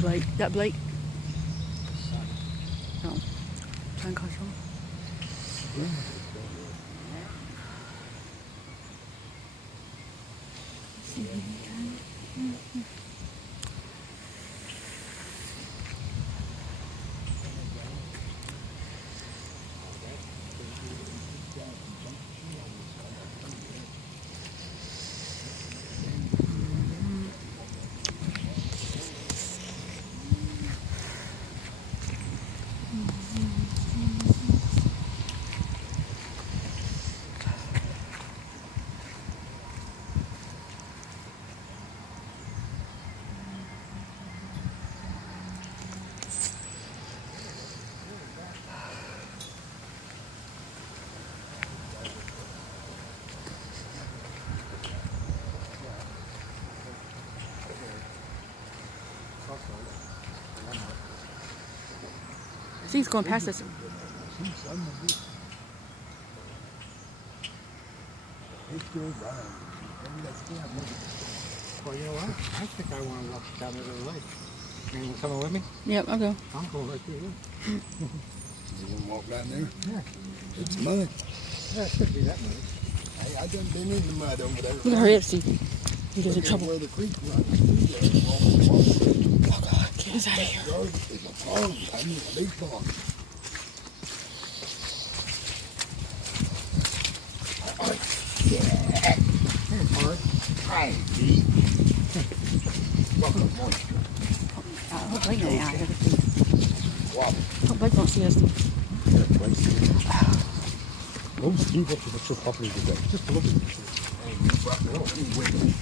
Blake, that Blake? No. Trying to control. I think it's going past us. Well, you know what? I think I want to walk down the other lake. You coming with me? Yep, I'll go. I'm going right through here. You want to walk down there? Yeah. It's mud. Yeah, it should be that mud. Hey, I done been in the mud over there. You hurry up, Steve. He gets in trouble. Where the creek runs through there. Oh, God. Get us out of here. Yard is a pond. I mean, a big pond. Hi, Pete. Welcome, moisture. I hope Blake ain't out here. Wobble. I hope Blake won't see us. Go Steve up to the trip property today. Just look at the tree. Hey, you brought the whole thing with you.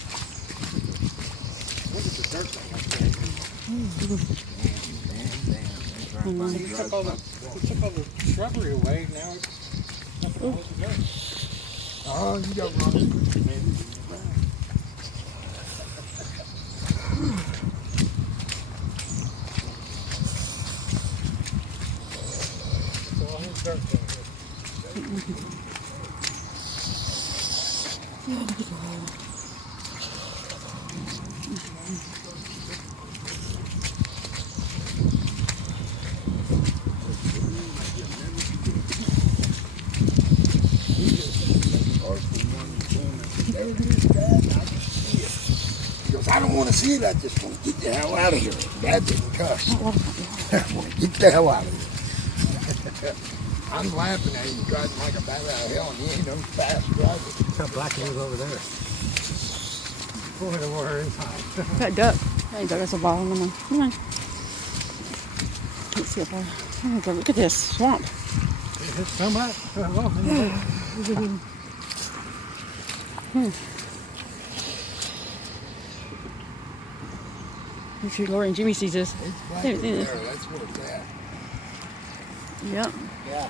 What is the dirt like Damn. You took all the shrubbery away, now it's nothing else to do. Oh, you got wrong. It's all his dirt down here. I don't want to see it. I just want to get the hell out of here. Dad didn't cuss. I want to get the hell out of here. I'm laughing at him driving like a bat out of hell, and he ain't no fast driver. Look how black it is over there. Boy, the water is high. That duck. Hey, duck, that's a ball. Come on. Come on. Can't see it far. Oh, God, look at this swamp. It's so much. Well, Make sure Lori and Jimmy sees this. It's black There, over there. there. That's where it's at. Yep. Yeah.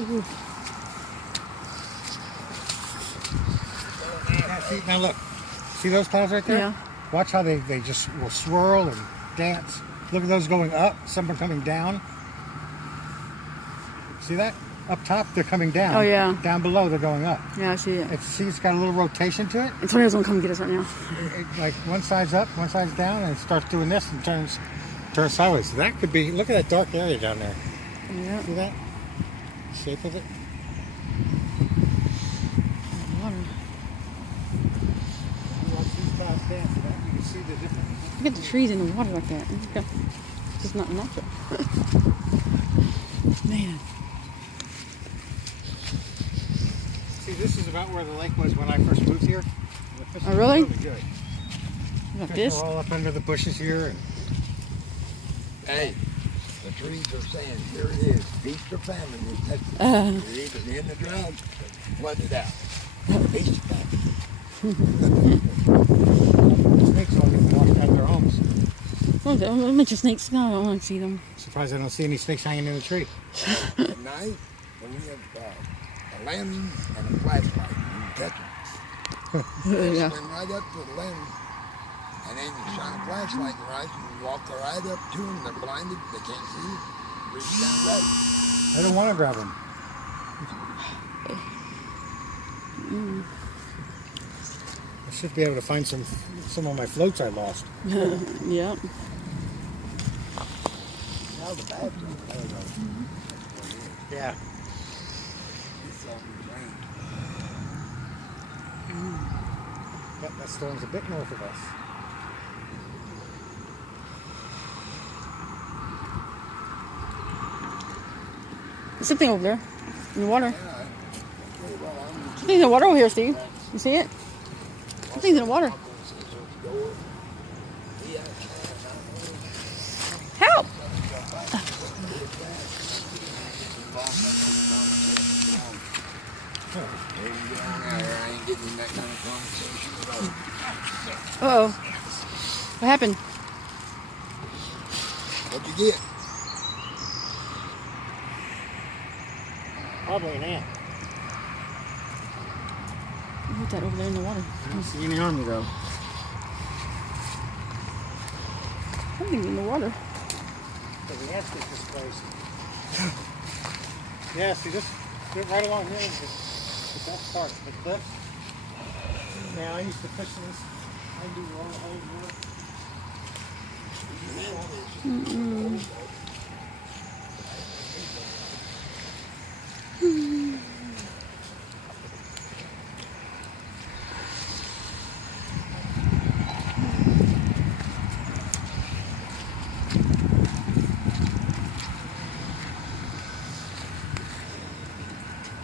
Ooh. yeah, see, now look. See those clouds right there? Yeah. Watch how they just will swirl and dance. Look at those going up. Some are coming down. See that? Up top, they're coming down. Oh, yeah. Down below, they're going up. Yeah, I see it. See, it's got a little rotation to it. And tornadoes won't come get us right now. Like one side's up, one side's down, and it starts doing this and turns sideways. So that could be, look at that dark area down there. Yeah. See that? Shape of it? Water. Watch these clouds dance, so that you can see the different. Look at the trees in the water like that. It's just not natural. Man. See, this is about where the lake was when I first moved here. The fishing Oh, really? was really good. Like Fish this? are all up under the bushes here. And Hey, the trees are saying, here it is. Feast or famine in Texas. You're either in the drought or flooded out. Feast or famine. snakes all get washed out of their homes. Look, a bunch of snakes. No, I don't want to see them. Surprised I don't see any snakes hanging in the tree. At night, when we have a lantern and a flashlight, you can catch them. Yeah. Swim right up to the lantern, and then you shine a flashlight in their eyes, and you walk right up to them. They're blinded, they can't see you. Reach down, grab them. I don't want to grab them. Should be able to find some of my floats I lost. Yep. Now the bathroom. There we go. Yeah. It's on the rain. Yep, that storm's a bit north of us. There's something over there in the water. Yeah, Something's in the water over here, Steve. You see it? Something's in the water. Help! I ain't getting in that kind of conversation. Uh-oh. What happened? What'd you get? Probably an ant. What's that over there in the water? I don't see any on me though. Something in the water. The ants get displaced. Yeah, see this right along here is the best part. The cliff. Now I used to fish in this. I do all the whole work.